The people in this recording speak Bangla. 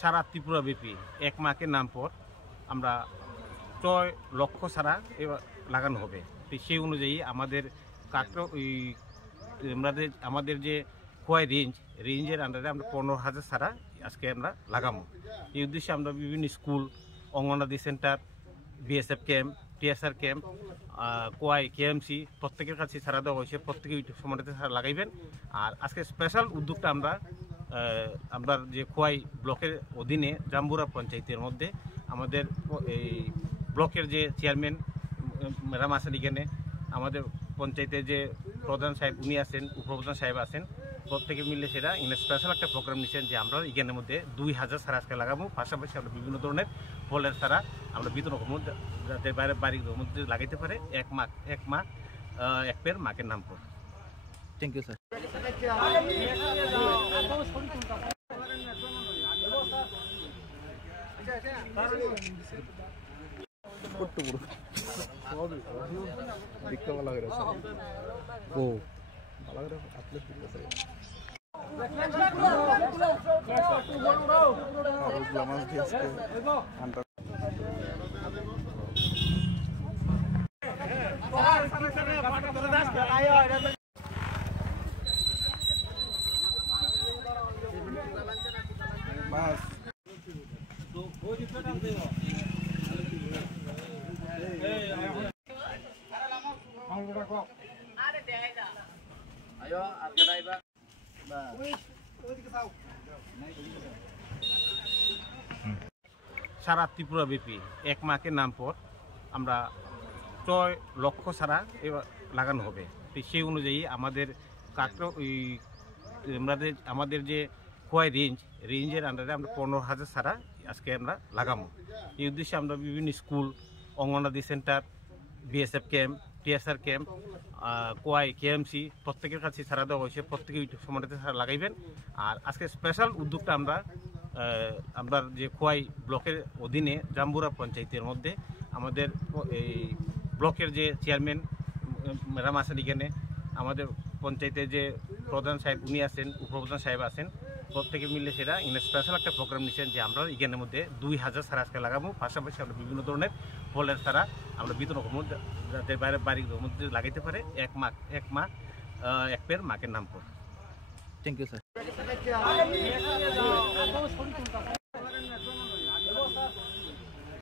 সারা ত্রিপুরা ব্যাপী এক মাকে নাম পর আমরা 6 লক্ষ সারা এবার লাগানো হবে। তো সেই অনুযায়ী আমাদের আমাদের যে খোয়াই রেঞ্জের আন্ডারে আমরা 15,000 সারা আজকে আমরা লাগাবো। এই উদ্দেশ্যে আমরা বিভিন্ন school, anganwadi centre, BSF camp, TSR camp, কোয়াই KMC প্রত্যেকের কাছে সারা দেওয়া হয়েছে। প্রত্যেকে সময়টাতে সারা লাগাইবেন। আর আজকে স্পেশাল উদ্যোগটা আমরা যে খোয়াই ব্লকের অধীনে জাম্বুরা পঞ্চায়েতের মধ্যে আমাদের এই ব্লকের যে চেয়ারম্যান ম্যাডাম আছেন, এখানে আমাদের পঞ্চায়েতের যে প্রধান সাহেব উনি আছেন, উপপ্রধান সাহেব আছেন, প্রত্যেকে মিলে সেটা স্পেশাল একটা প্রোগ্রাম নিচ্ছেন যে আমরা এখানের মধ্যে 2,000 সারা আজকে লাগাবো। পাশাপাশি আমরা বিভিন্ন ধরনের ফলের সারা আমরা বিতরণ করবো, যাতে বাড়ির মধ্যে লাগাইতে পারে। এক পের মাকের নাম পর। Thank you sir. সারা ত্রিপুরা ব্যাপী এক মাকে নাম পর আমরা 6 লক্ষ সারা এবার লাগানো হবে। তো সেই অনুযায়ী আমাদের যে খোয়াই রেঞ্জের আন্ডারে আমরা 15,000 সারা আজকে আমরা লাগাবো। এই উদ্দেশ্যে আমরা বিভিন্ন school, anganwadi centre, BSF camp, TSR camp, কোয়াই KMC প্রত্যেকের কাছে সারা দেওয়া হয়েছে। প্রত্যেকে সময়টাতে সারা লাগাইবেন। আর আজকে স্পেশাল উদ্যোগটা আমরা যে খোয়াই ব্লকের অধীনে জাম্বুরা পঞ্চায়েতের মধ্যে আমাদের এই ব্লকের যে চেয়ারম্যান ম্যাডাম আছেন, এখানে আমাদের পঞ্চায়েতের যে প্রধান সাহেব উনি আছেন, উপপ্রধান সাহেব আছেন, প্রত্যেকে মিলে সেটা স্পেশাল একটা প্রোগ্রাম নিচ্ছেন যে আমরা এখানের মধ্যে 2,000 সারা আজকে লাগাবো। পাশাপাশি আমরা বিভিন্ন ধরনের ফলের সারা আমরা বিতরণ করবো, যাতে বাড়ির মধ্যে লাগাইতে পারে। এক পের মাকের নাম পর। Thank you sir.